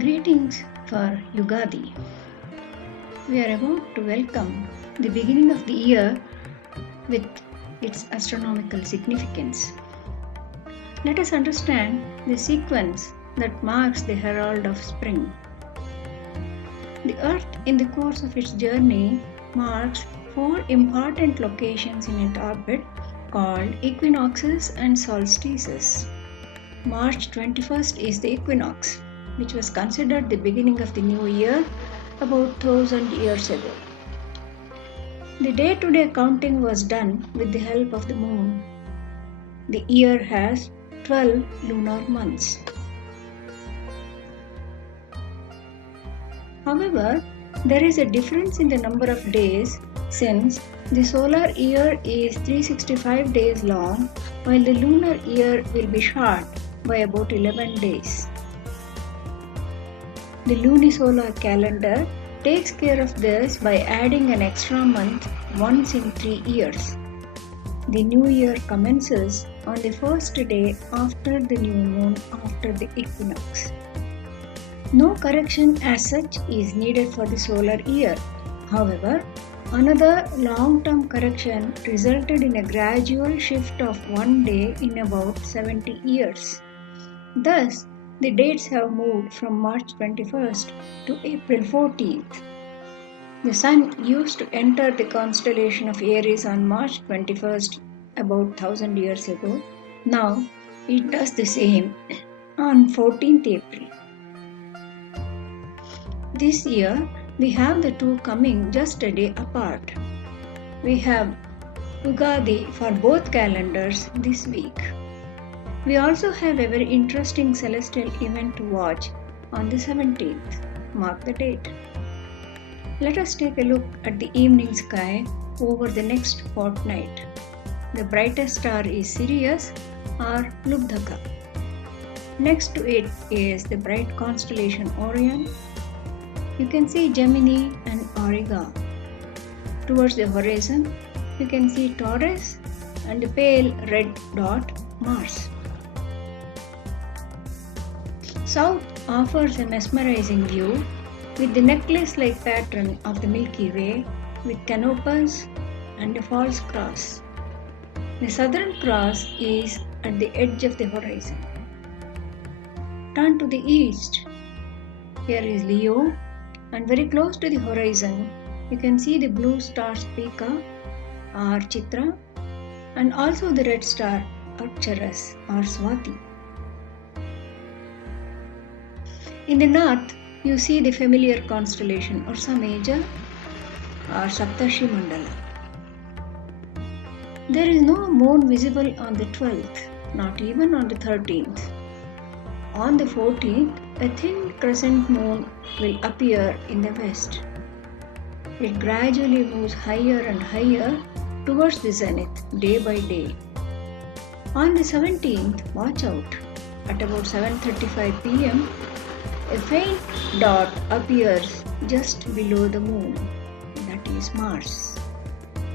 Greetings for Yugadi. We are about to welcome the beginning of the year with its astronomical significance. Let us understand the sequence that marks the herald of spring. The Earth, in the course of its journey, marks four important locations in its orbit called equinoxes and solstices. March 21st is the equinox, which was considered the beginning of the new year about 1000 years ago. The day-to-day counting was done with the help of the moon. The year has 12 lunar months. However, there is a difference in the number of days since the solar year is 365 days long while the lunar year will be short by about 11 days. The lunisolar calendar takes care of this by adding an extra month once in 3 years. The new year commences on the first day after the new moon after the equinox. No correction as such is needed for the solar year. However, another long-term correction resulted in a gradual shift of one day in about 70 years. Thus, the dates have moved from March 21st to April 14th. The Sun used to enter the constellation of Aries on March 21st about 1000 years ago. Now it does the same on 14th April. This year we have the two coming just a day apart. We have Ugadi for both calendars this week. We also have a very interesting celestial event to watch on the 17th. Mark the date. Let us take a look at the evening sky over the next fortnight. The brightest star is Sirius or Lubdhaka. Next to it is the bright constellation Orion. You can see Gemini and Auriga. Towards the horizon, you can see Taurus and the pale red dot Mars. South offers a mesmerizing view with the necklace-like pattern of the Milky Way with Canopus and a false cross. The southern cross is at the edge of the horizon. Turn to the east. Here is Leo, and very close to the horizon you can see the blue star Spica or Chitra and also the red star Arcturus or Swati. In the north, you see the familiar constellation Ursa Major or Saptarshi Mandala. There is no moon visible on the 12th, not even on the 13th. On the 14th, a thin crescent moon will appear in the west. It gradually moves higher and higher towards the zenith day by day. On the 17th, watch out. At about 7:35 p.m., a faint dot appears just below the moon, that is Mars.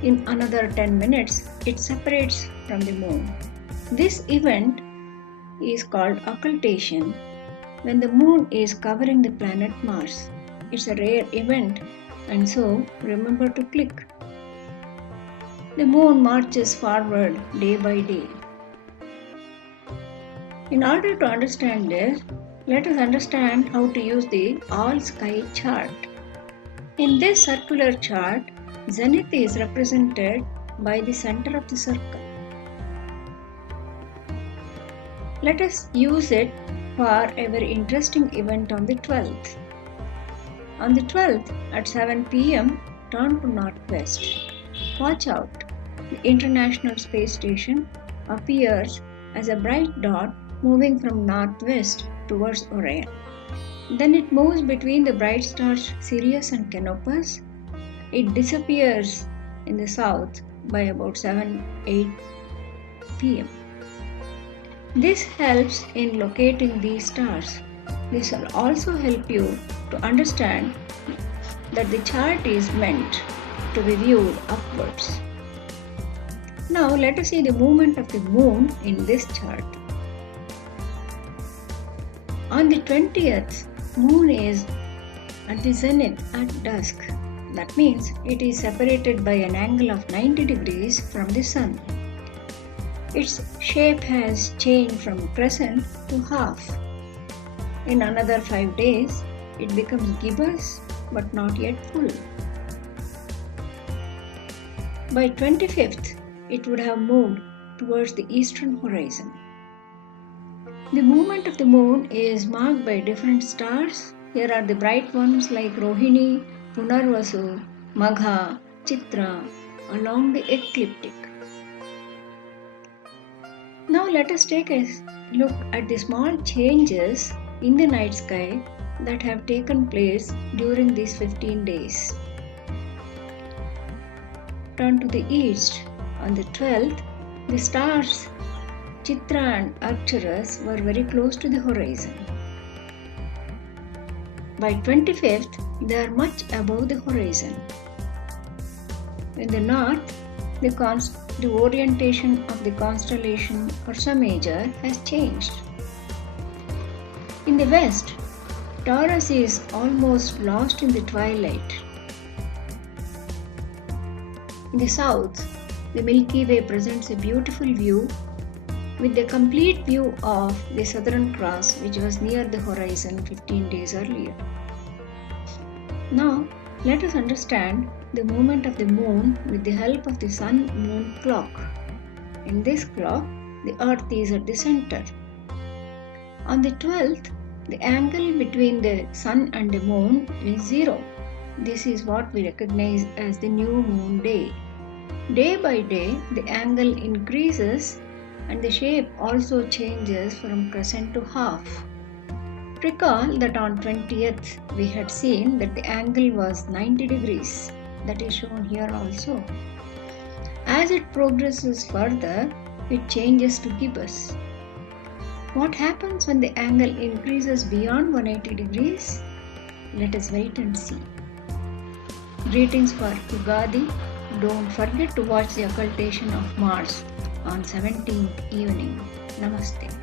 In another 10 minutes, it separates from the moon. This event is called occultation when the moon is covering the planet Mars. It's a rare event and so remember to click. The moon marches forward day by day. In order to understand this, let us understand how to use the all-sky chart. In this circular chart, zenith is represented by the center of the circle. Let us use it for a very interesting event on the 12th. On the 12th at 7 p.m., turn to northwest. Watch out. The International Space Station appears as a bright dot moving from northwest towards Orion. Then it moves between the bright stars Sirius and Canopus. It disappears in the south by about 7-8 p.m. This helps in locating these stars. This will also help you to understand that the chart is meant to be viewed upwards. Now let us see the movement of the moon in this chart. On the 20th, Moon is at the zenith at dusk. That means it is separated by an angle of 90 degrees from the Sun. Its shape has changed from crescent to half. In another 5 days, it becomes gibbous but not yet full. By 25th, it would have moved towards the eastern horizon. The movement of the moon is marked by different stars. Here are the bright ones like Rohini, Punarvasu, Magha, Chitra along the ecliptic. Now let us take a look at the small changes in the night sky that have taken place during these 15 days. Turn to the east. On the 12th, the stars Chitra and Arcturus were very close to the horizon. By 25th, they are much above the horizon. In the north, the orientation of the constellation Ursa Major has changed. In the west, Taurus is almost lost in the twilight. In the south, the Milky Way presents a beautiful view with a complete view of the Southern Cross, which was near the horizon 15 days earlier. Now, let us understand the movement of the moon with the help of the sun-moon clock. In this clock, the earth is at the center. On the 12th, the angle between the sun and the moon is 0. This is what we recognize as the new moon day. Day by day, the angle increases and the shape also changes from crescent to half. Recall that on 20th we had seen that the angle was 90 degrees. That is shown here also. As it progresses further, it changes to gibbous. What happens when the angle increases beyond 180 degrees? Let us wait and see. Greetings for Ugadi. Don't forget to watch the occultation of Mars on 17th evening. Namaste.